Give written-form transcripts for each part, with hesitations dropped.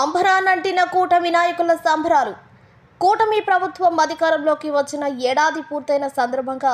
అంబరానంటిన కూటమి నాయకుల సంబరాలు. కూటమి ప్రభుత్వం అధికారంలోకి వచ్చిన ఏడాది పూర్తయిన సందర్భంగా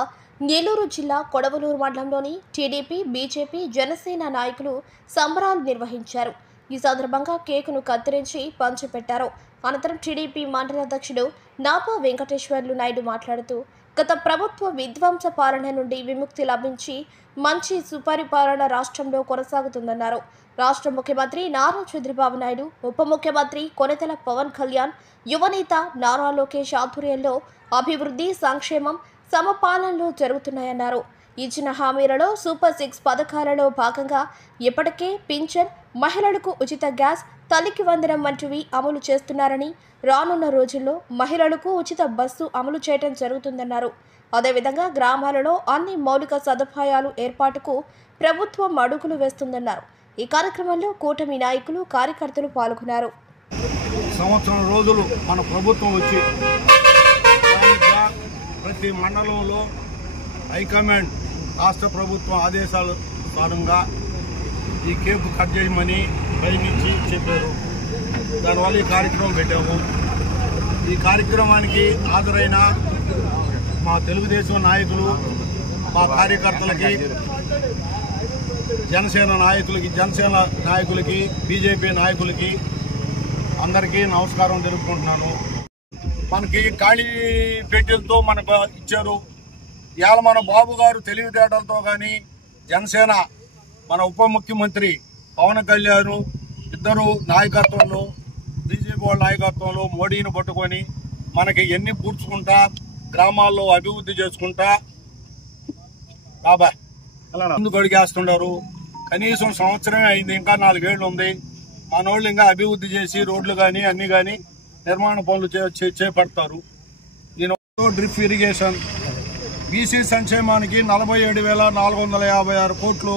నెల్లూరు జిల్లా కొడవలూరు మండలంలోని టీడీపీ, బీజేపీ, జనసేన నాయకులు సంబరాలు నిర్వహించారు. ఈ సందర్భంగా కేకును కత్తిరించి పంచిపెట్టారు. అనంతరం టీడీపీ మండల అధ్యక్షుడు నాపా వెంకటేశ్వర్లు నాయుడు మాట్లాడుతూ, గత ప్రభుత్వ విధ్వంస పాలన నుండి విముక్తి లభించి మంచి సుపరిపాలన రాష్ట్రంలో కొనసాగుతుందన్నారు. రాష్ట్ర ముఖ్యమంత్రి నారా చంద్రబాబు నాయుడు, ఉప ముఖ్యమంత్రి కొణిదెల పవన్ కళ్యాణ్, యువనేత నారా లోకేష్ ఆధ్వర్యంలో అభివృద్ధి, సంక్షేమం సమపాలనలో జరుగుతున్నాయన్నారు. ఇచ్చిన హామీలలో సూపర్ 6 పథకాలలో భాగంగా ఇప్పటికే పింఛన్, మహిళలకు ఉచిత గ్యాస్, తల్లికి వందనం వంటివి అమలు చేస్తున్నారని, రానున్న రోజుల్లో మహిళలకు ఉచిత బస్సు అమలు చేయడం జరుగుతుందన్నారు. అదేవిధంగా గ్రామాలలో అన్ని మౌలిక సదుపాయాలు ఏర్పాటుకు ప్రభుత్వం అడుగులు వేస్తుందన్నారు. ఈ కార్యక్రమంలో కూటమి నాయకులు, కార్యకర్తలు పాల్గొన్నారు. సంవత్సరం రోజులు మన ప్రభుత్వం వచ్చి ప్రతి మండలంలో హైకమాండ్ రాష్ట్ర ప్రభుత్వం ఆదేశాల భాగంగా ఈ కేకు కట్ చేయమని ప్రయత్నించి చెప్పారు. దానివల్ల ఈ కార్యక్రమం పెట్టాము. ఈ కార్యక్రమానికి హాజరైన మా తెలుగుదేశం నాయకులు, మా కార్యకర్తలకి, జనసేన నాయకులకి, బీజేపీ నాయకులకి అందరికీ నమస్కారం తెలుపుకుంటున్నాను. మనకి ఖాళీ పెట్టెలతో మనకు ఇచ్చారు. ఇవాళ మన బాబు గారు తెలివితేటలతో కానీ, జనసేన మన ఉప ముఖ్యమంత్రి పవన్ కళ్యాణ్ ఇద్దరు నాయకత్వంలో, బీజేపీ వాళ్ళ నాయకత్వంలో మోడీని పట్టుకొని మనకి ఎన్ని పూడ్చుకుంటా గ్రామాల్లో అభివృద్ధి చేసుకుంటా ముందుకు అడిగేస్తున్నారు. కనీసం సంవత్సరమే అయింది, ఇంకా 4 ఏళ్లు ఉంది. మనోళ్ళు ఇంకా అభివృద్ధి చేసి రోడ్లు కానీ అన్ని కానీ నిర్మాణ పనులు చేపడతారు. డ్రిప్ ఇరిగేషన్, బీసీ సంక్షేమానికి 47,456 కోట్లు,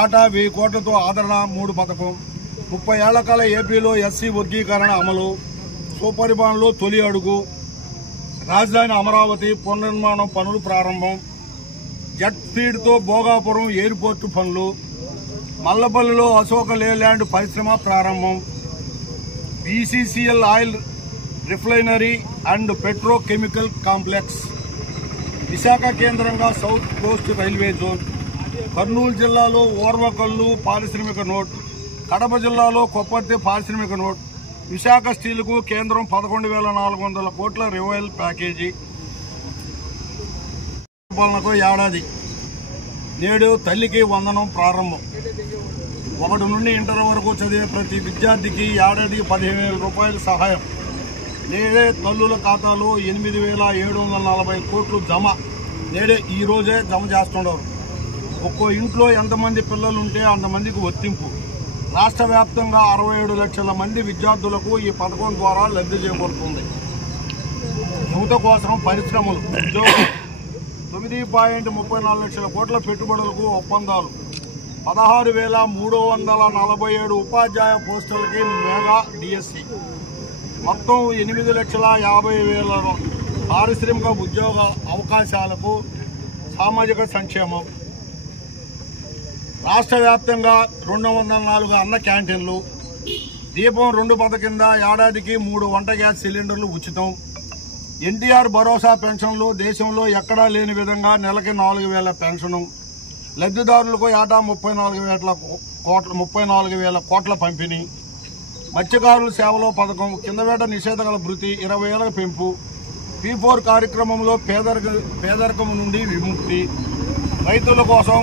ఏటా 1000 కోట్లతో ఆదరణ 3 పథకం, 30 ఏళ్ల కాల ఏపీలో ఎస్సీ వర్గీకరణ అమలు, సుపరిపాలనలో తొలి అడుగు, రాజధాని అమరావతి పునర్నిర్మాణం పనులు ప్రారంభం, జెట్ ఫీడ్తో భోగాపురం ఎయిర్పోర్టు పనులు, మల్లపల్లిలో అశోక లేలాండ్ పరిశ్రమ ప్రారంభం, BCCL oil refinery and petrochemical complex, Visakha కేంద్రంగా south coast railway zone, Kurnool జిల్లాలో ఓర్వకల్లు పారిశ్రామిక నోట్, కడప జిల్లాలో కొప్పర్తి పారిశ్రామిక నోట్, విశాఖ స్టీలుకు కేంద్రం 11,400 కోట్ల రివైల్ ప్యాకేజీ. పాలనతో ఏడాది నేడు తల్లికి వందనం ప్రారంభం. 1 నుండి ఇంటర్ వరకు చదివే ప్రతి విద్యార్థికి ఏడాదికి 15,000 రూపాయల సహాయం. నేడే తల్లుల ఖాతాలో 8,740 కోట్లు జమ. నేడే ఈ రోజే జమ చేస్తున్నారు. ఒక్కో ఇంట్లో ఎంతమంది పిల్లలు ఉంటే అంతమందికి వర్తింపు. రాష్ట్ర వ్యాప్తంగా 67 లక్షల మంది విద్యార్థులకు ఈ పథకం ద్వారా లబ్ధి చేకూరుతుంది. యువత కోసం పరిశ్రమలు, ఉద్యోగం, 9.34 లక్షల కోట్ల పెట్టుబడులకు ఒప్పందాలు, 16,347 ఉపాధ్యాయ పోస్టులకి మెగా డిఎస్సి, మొత్తం 8,50,000 పారిశ్రామిక ఉద్యోగ అవకాశాలకు సామాజిక సంక్షేమం. రాష్ట్ర వ్యాప్తంగా 204 అన్న క్యాంటీన్లు, దీపం 2 పథకం కింద ఏడాదికి 3 వంట గ్యాస్ సిలిండర్లు ఉచితం, ఎన్టీఆర్ భరోసా పెన్షన్లు దేశంలో ఎక్కడా లేని విధంగా నెలకి 4,000 పెన్షను, లబ్ధిదారులకు ఏటా 34,000 కోట్ల పంపిణీ, మత్స్యకారుల సేవలో పథకం, కిందవేట నిషేధగల భృతి 20 ఏళ్లకు పెంపు, P4 కార్యక్రమంలో పేదరికం నుండి విముక్తి, రైతుల కోసం